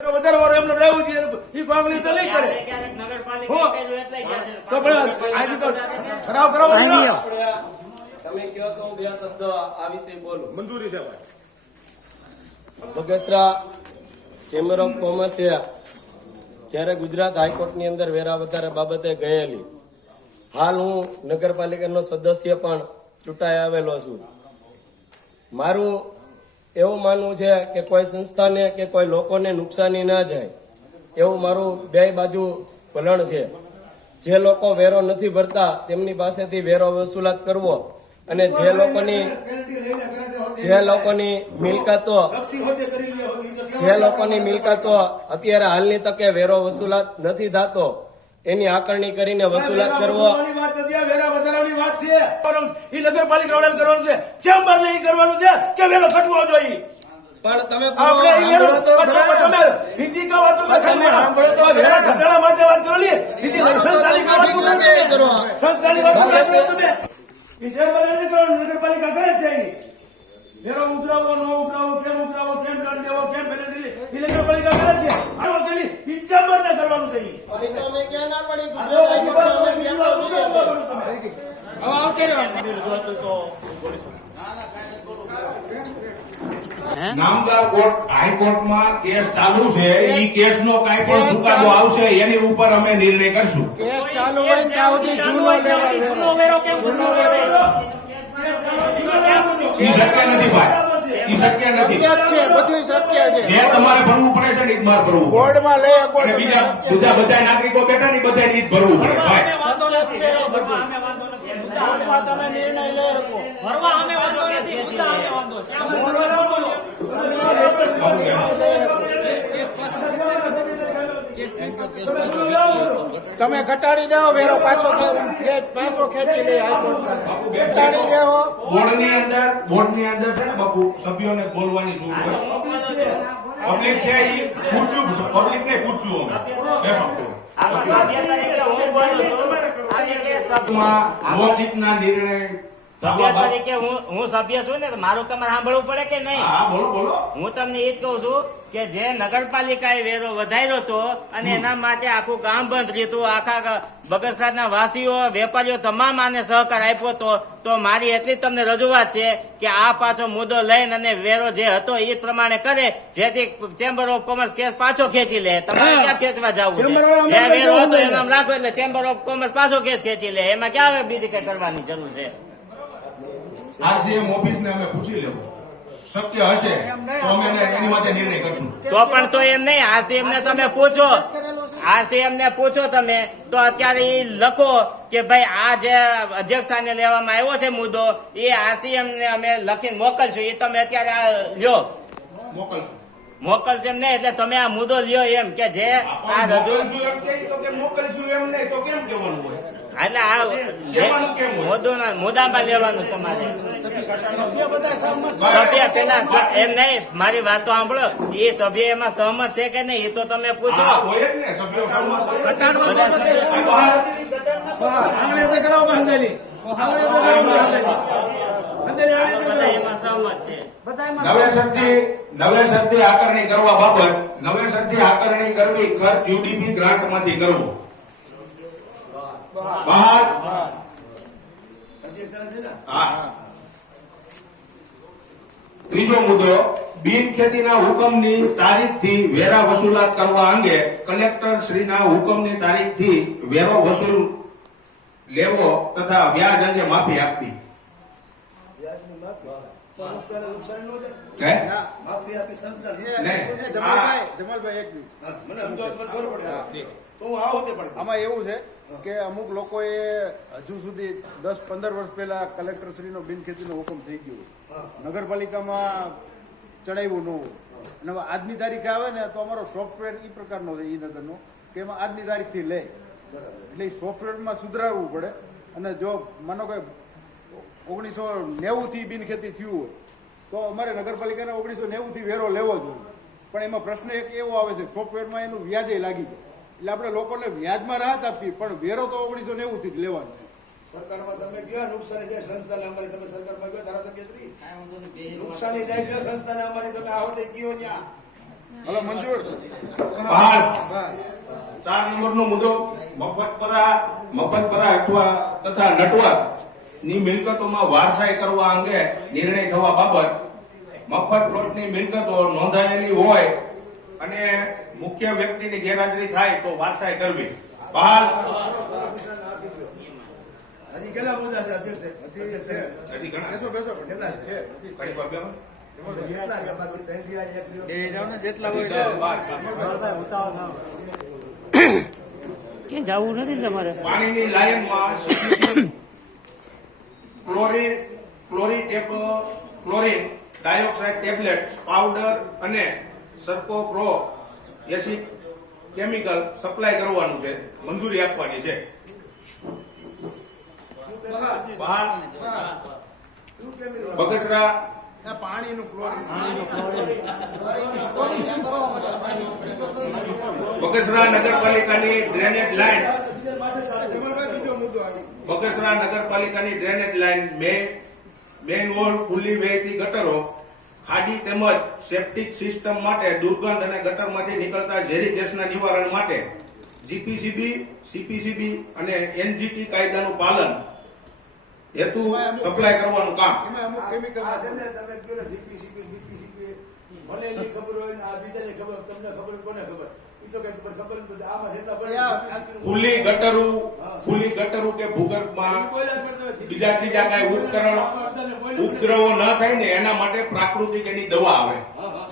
વધારે વાર એમને રહેવું છે એ માંગણી તો નહીં કરે તો પણ આજે તો ઠરાવ કરવાનો ને. તમે કહો તો હું બે શબ્દ આ વિશે બોલું. મંજૂરી છે ભાઈ. બગસરા ચેમ્બર ઓફ કોમર્સે જ્યારે ગુજરાત હાઈકોર્ટની અંદર વેરા વધારા બાબતે ગયેલી, હાલ હું નગરપાલિકાનો સદસ્ય પણ ચૂંટાઈ આવેલો છું. મારું એવું માનવું છે કે કોઈ સંસ્થાને કે કોઈ લોકોને નુકસાની ના જાય એવું મારું બે બાજુ વલણ છે. જે લોકો વેરો નથી ભરતા તેમની પાસેથી વેરો વસૂલાત કરવો અને જે લોકોની મિલકતો અત્યારે હાલની તકે વેરો વસૂલાત નથી થતો એની આકરણી કરીને વસૂલાત કરવો. વેરા વધારાની વાત છે એ નગરપાલિકા વાળાને કરવાનું છે, ચેમ્બર નહીં કરવાનું છે કે વેલો ઘટવો જોઈએ. પણ તમે આપણે તમે બીજી કા વાતો વેરા ઘટાડા માટે વાત કરો ને, બીજી સંસ્થાની કા વાતો કરો. સંસ્થાની વાતો કરો તમે. એ ચેમ્બર નહીં કરવાનું, નગરપાલિકા કરે છે. વેરો ઉતરાવો ન ઉતરાવો, કેમ દંડ દેવો, કેમ પેનલ્ટી એ નગરપાલિકા કરે છે. આવો કરી એ ચેમ્બર ને કરવાનું છે. નામદાર કોર્ટ હાઈકોર્ટમાં કેસ ચાલુ છે. ઈ કેસનો કાંઈ પણ ચુકાદો આવશે એની ઉપર અમે નિર્ણય કરશું. કેસ ચાલુ હોય ત્યાં સુધી જૂનો ઈ શક્ય નથી ભાઈ, ઈ શક્ય નથી. છે, બધું શક્ય છે. જે તમારે ભરવું પડે છે ને ઈ જ મારે ભરવું પડે. બોર્ડમાં લઈ અને બધા નાગરિકો બેઠા ને બધા ઈ જ ભરવું પડે ભાઈ. શક્ય છે બધું. બોર્ડમાં તમે નિર્ણય લઈ શકો. તમે ઘટાડી દેવો વેરો, પાછો ખેંચી લે હાઈકોર્ટ. ઘટાડી દેવો. બોર્ડની અંદર છે ને બાપુ સભ્યોને બોલવાની છૂટ હોય. પબ્લિક છે ઈ પૂછ્યું, પબ્લિક ને પૂછ્યું અમે લોકહિતના નિર્ણય સભ્ય તરીકે હું સભ્ય છું ને, મારું તમારે સાંભળવું પડે કે નહીં? હા બોલો બોલો. હું તમને એ જ કહું છું કે જે નગરપાલિકાએ વેરો વધાર્યો હતો અને એના માટે આખું ગામ બંધ રહ્યું હતું, આખા બગસરાના વાસીઓ, વેપારીઓ તમામ આને સહકાર આપ્યો હતો. તો મારી એટલી જ તમને રજૂઆત છે કે આ પાછો મુદ્દો લઈને અને વેરો જે હતો એ પ્રમાણે કરે, જેથી ચેમ્બર ઓફ કોમર્સ કેસ પાછો ખેંચી લે. તમારે ક્યાં ખેંચવા જવું છે? જે વેરો હતો એમ રાખો એટલે ચેમ્બર ઓફ કોમર્સ પાછો કેસ ખેંચી લે. એમાં ક્યાં બીજી કઈ કરવાની જરૂર છે? આરસીએમ ઓફિસને અમે પૂછી લેવું, શક્ય હશે તો અમે એની માટે નિર્ણય કરશું. તો પણ તો એમ નહીં, આરસીએમ ને તમે પૂછો, આરસીએમ ને પૂછો તમે તો અત્યારે એ લખો કે ભાઈ આ જે અધ્યક્ષ સ્થાને લેવામાં આવ્યો છે મુદ્દો, એ આરસીએમ ને અમે લખીને મોકલશું. એ તમે અત્યારે આ લ્યો, મોકલશે એમ નહીં એટલે તમે આ મુદ્દો લ્યો એમ કે જે આ રજૂ મોકલશું એમ નહીં તો કેમ કહેવાનું હોય? એટલે આ મુદ્દામાં લેવાનું તમારે. સભ્ય પેલા એમ નહીં, મારી વાત તો સાંભળો, એ સભ્ય એમાં સહમત છે કે નહીં એ તો તમે પૂછો. એમાં સહમત છે. નવેસરથી આકરણી કરવા બાબત નવેસરથી આકરણી કરવી ખર્ચ યુડીપી ગ્રાન્ટમાંથી કરવું. ત્રીજો મુદ્દો, બિનખેતીના હુકમની તારીખથી વેરા વસૂલાત કરવા અંગે કલેક્ટર શ્રીના હુકમની તારીખથી વેરો વસૂલ લેવો તથા વ્યાજ અંગે માફી આપવી. આમાં એવું છે કે અમુક લોકોએ હજુ સુધી 10-15 વર્ષ પહેલા કલેક્ટર શ્રીનો બિનખેતીનો હુકમ થઈ ગયો, નગરપાલિકામાં ચડાવ્યું ન હોય, અને હવે આજની તારીખે આવે ને તો અમારો સોફ્ટવેર એ પ્રકારનો છે ઈ નગરનો કે એમાં આજની તારીખથી લે, એટલે એ સોફ્ટવેરમાં સુધારવું પડે. અને જો માનો કે 1990 થી બિનખેતી થયું હોય તો અમારે નગરપાલિકાને 1990 થી વેરો લેવો જોઈએ. પણ એમાં પ્રશ્ન એક એવો આવે છે, સોફ્ટવેરમાં એનું વ્યાજે લાગી જાય, એટલે આપણે લોકોને વ્યાજમાં રાહત આપવી પણ વેરો તો 1990 થી જ લેવાનો. સરકારમાં તમે ગયો નુકસાની જાય સંસ્થાને અમારી, તમે સરકારમાં ગયો ધારાસભ્ય શ્રી નુકસાની જાય છે સંસ્થાને અમારી, તમે આવો ગયો ત્યાં હલો મંજૂર. બહાર 4 નંબરનો મુદ્દો મફતપરા અથવા તથા નટવર ની મિલકતોમાં વારસાઈ કરવા અંગે નિર્ણય થવા બાબત મફત પ્લોટની મિલકતો નોંધાયેલી હોય અને મુખ્ય વ્યક્તિની ગેરહાજરી થાય તો વારસાઈ કરવી. બહાર હજી કેટલા મુદ્દા છે અધ્યક્ષ? હજી ઘણા બેસો બેસો. કેટલા છે? કઈ પર બેહો. કેટલા છે? બાકી ત્રણ રહ્યા, એક રહ્યો. એ જાવ ને જેટલા હોય એટલા. કે જવું નથી તમારે પાણીની લાયનમાં ક્લોરીન ડાયોક્સાઇડ ટેબ્લેટ પાવડર અને સરકો પ્રો એસિડ કેમિકલ સપ્લાય કરવાનું છે, મંજૂરી આપવાની છે. બહાર બગસરા પાણીનું ક્લોરીન. બગસરા નગરપાલિકાની ડ્રેનેજ લાઇન જમાલભાઈ બીજો મુદ્દો આવી. બગસરા નગરપાલિકાની ડ્રેનેજ લાઇન મેન વોલ ખુલ્લી વહેતી ગટરો ખાડી તેમજ સેપ્ટિક સિસ્ટમ માટે દુર્ગંધ અને ગટરમાંથી નીકળતા ઝેરી ગેસના નિવારણ માટે જીપીસીબી, સીપીસીબી અને એનજીટી કાયદાનું પાલન હેતુ સપ્લાય કરવાનું કામ. એમાં અમુક કેમિકલ આ છે ને તમે કહો ને DPCP, મને એની ખબર હોય ને આ બીજાને ખબર, તમને ખબર હોય, કોને ખબર? ઈ તો કઈ ખબર નથી. આમાં જેટલા પડે ખુલ્લી ગટરો કે ભૂગર્ભમાં બીજા કઈ ઉપદ્રવો ન થાય ને એના માટે પ્રાકૃતિક એની દવા આવે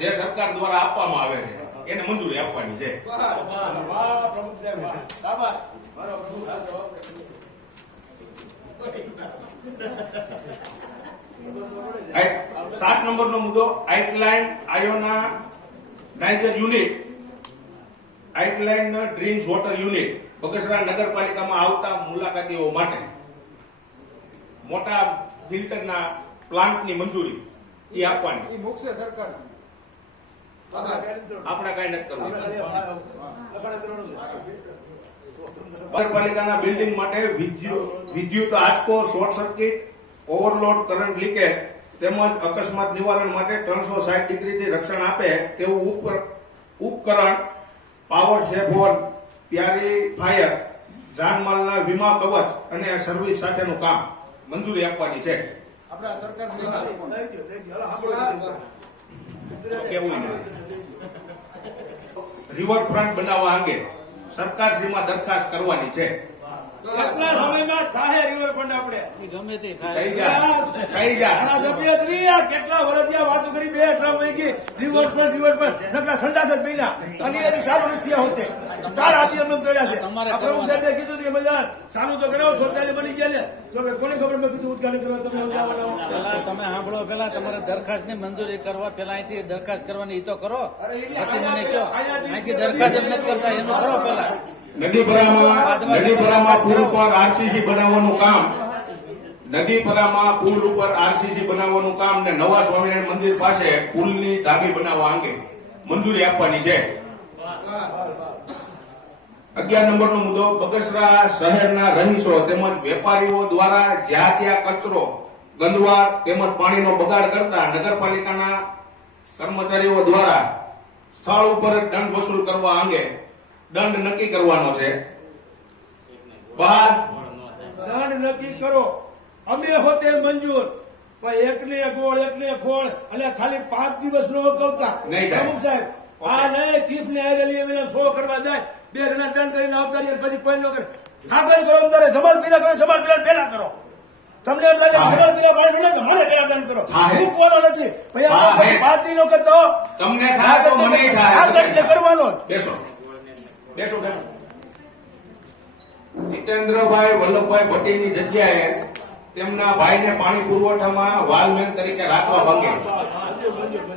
જે સરકાર દ્વારા આપવામાં આવે છે, એને મંજૂરી આપવાની છે. વાહ પ્રમુખ સાહેબ, વાહ. શાબાશ. મારો પ્રમુખ સાહેબ. 7 નંબરનો મુદ્દો alkaline ionizer unit alkaline drinks water unit Bagasara નગરપાલિકામાં આવતા મુલાકાતીઓ માટે મોટા ફિલ્ટરના પ્લાન્ટની મંજૂરી એ આપવાની. એ મુકશે સરકાર. આપણે કઈ નથી કરવું. આપણે લખાણ કરવાનું છે. નગરપાલિકાના બિલ્ડિંગ માટે વિદ્યુત આંચકો, short circuit, overload current leakage તેમજ અકસ્માત નિવારણ માટે 360 ડિગ્રીથી રક્ષણ આપે તેવું ઉપકરણ પાવર સેફોન, પ્યારીફાયર, જાનમાલના વીમા કવચ અને સર્વિસ સાથેનું કામ મંજૂરી આપવાની છે. આપણે આ સરકાર થઈ ગયો, થઈ ગયો. હાલો, સાંભળો. કેવું નહીં. રિવરફ્રન્ટ બનાવવા અંગે સરકારશ્રીમાં દરખાસ્ત કરવાની છે. કેટલા સમયમાં થાય રિવરફ્રન્ટ આપણે? ગમે તે થઈ જાય. ધારાસભ્યશ્રી આ કેટલા વર્ષથી વાતો કરી, 2 ટર્મ વહી ગઈ. રિવરફ્રન્ટ નકરા સંડાસ જ બન્યા અને એની ચાલુ નથી હોતે. તાર આથી અમે કર્યા છે. આ પ્રમુખ સાહેબે કીધું કે બધા ચાલુ તો કરાવો, શૌચાલય બની ગયા ને તો કોને ખબર, મેં કીધું ઉદ્ઘાટન કરવા તમે આવવાના. પેલા તમે સાંભળો, પેલા તમારે દરખાસ્ત ની મંજૂરી કરવા પેલા અહીંથી દરખાસ્ત કરવાની ઈ તો કરો, પછી મને કહો. અહીંથી દરખાસ્ત જ નથી કરતા એનું કરો પેલા. નદીપરામાં પુલ ઉપર આરસીસી બનાવવાનું કામ બનાવવાનું ને નવા સ્વામિનારાયણ મંદિર પાસે પુલની ધાબી બનાવવા અંગે મંજૂરી આપવાની છે. 11 નંબરનો મુદ્દો બગસરા શહેરના રહીશો તેમજ વેપારીઓ દ્વારા જ્યાં ત્યાં કચરો, ગંદવાડ તેમજ પાણીનો બગાડ કરતા નગરપાલિકાના કર્મચારીઓ દ્વારા સ્થળ ઉપર દંડ વસૂલ કરવા અંગે દંડ નક્કી કરવાનો છે. બહાર દંડ નક્કી કરો. અમે હોતે મંજૂર, પણ એકને ગોળ અને ખાલી 5 દિવસ નો કરતા નહીં થાય. પ્રમુખ સાહેબ આ નહીં ચીફ ને આવેલી એમને 100 કરવા જાય, 2 ગણા દંડ કરીને આવતા રહીએ, પછી કોઈ નો કરે. લાગણી કરો અંદર જમાલ પીરા કરો, જમાલ પીરા પેલા કરો. તમને એમ લાગે જમાલ પીરા પાણી મળે તો મારે પેલા દંડ કરો. હું કોનો નથી પછી હા, હે. 5 દિનો કરતો તમને થાય તો મને થાય. આ દંડ કરવાનો જ. બેસો. જીતેન્દ્રભાઈ વલ્લભભાઈ ભટ્ટીની જગ્યાએ તેમના ભાઈને પાણી પુરવઠામાં વાલમેન તરીકે રાખવા માંગે. મંજૂર.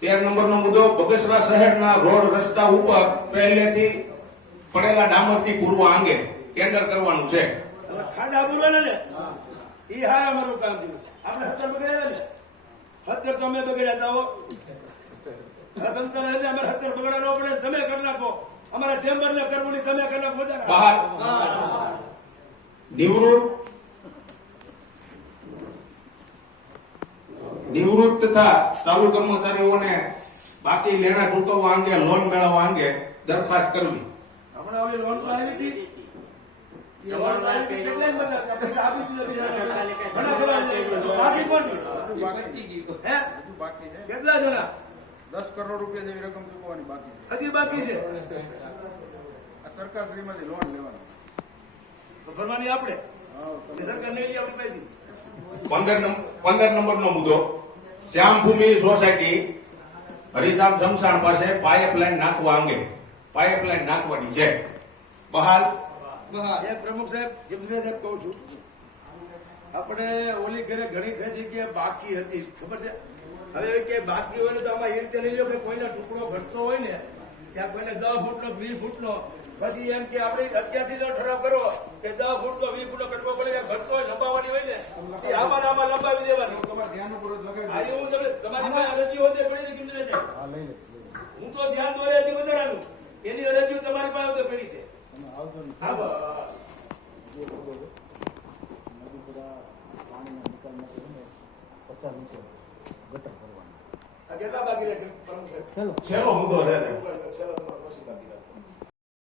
13 નંબરનો મુદ્દો બગસરા શહેરના રોડ રસ્તા ઉપર પહેલેથી પડેલા ડામરથી પૂરવા અંગે ટેન્ડર કરવાનું છે. હવે ખાડા બોલે ને એ હાર અમારું કામ થયું. આપણે 70 બગડ્યા ને 70 તો અમે બગડ્યા હતા. અમારે 70 બગડવાનો પડે, તમે કરી નાખો. અમારા ચેમ્બર ને કરવું નહીં, તમે કરી નાખો. બહાર નિવૃત્ત નિવૃત્ત તથા ચાલુ કર્મચારીઓને બાકી લેણા ચૂકવવા અંગે લોન મેળવવા અંગે દરખાસ્ત કરવી. હમણાં ઓલી લોન તો આવી હતી લોન તો આવી હતી કેટલાય બધા પૈસા આપી દીધા બીજા ઘણા ઘણા બાકી કોણ હે હજુ બાકી છે કેટલા જણા 10 કરોડ રૂપિયા જેવી રકમ ચૂકવવાની બાકી છે. હજી બાકી છે આ સરકાર શ્રીમાંથી લોન લેવાની. તો ભરવાની આપણે હા, જે સરકાર નહીં લે આપણી પાસેથી 15 નંબરનો મુદ્દો શ્યામભૂમિ સોસાયટી હરિધામ શમશાન પાસે પાઇપલાઇન નાખવા અંગે પાઇપલાઇન નાખવાની છે. બહાર એક પ્રમુખ સાહેબ જમશેદ સાહેબ કહું છું આપણે ઓલી ઘરે ઘણી જગ્યાએ બાકી હતી ખબર છે હવે કે બાકી હોય ને તો આમાં એ રીતે લઈ લો કે કોઈનો ટુકડો ઘટતો હોય ને ત્યાં કોઈને 10 ફૂટનો 20 ફૂટનો પછી એમ કે આપણે અત્યારથી નો ઠરાવ કરો કે 10 ફૂટનો 20 ફૂટનો કટકો પડે ઘટતો હોય લંબાવવાની હોય ને એ આમાં ને આમાં લંબાવી દેવાની. તમારે ધ્યાનપૂર્વક લગાવી આજે હું તમને તમારી પાસે અરજી હોય તો પડી કેમ રહે છે હા લઈ લે હું તો ધ્યાન દોરે હતી વધારાનું એની અરજી તમારી પાસે તો પડી છે. તમે આવજો ને હા બસ નદીપુરા પાણીના નિકાલ માટે 50 મીટર ગટર કરવાના. આ કેટલા બાકી રહે પ્રમુખ સાહેબ છેલ્લો મુદ્દો છે.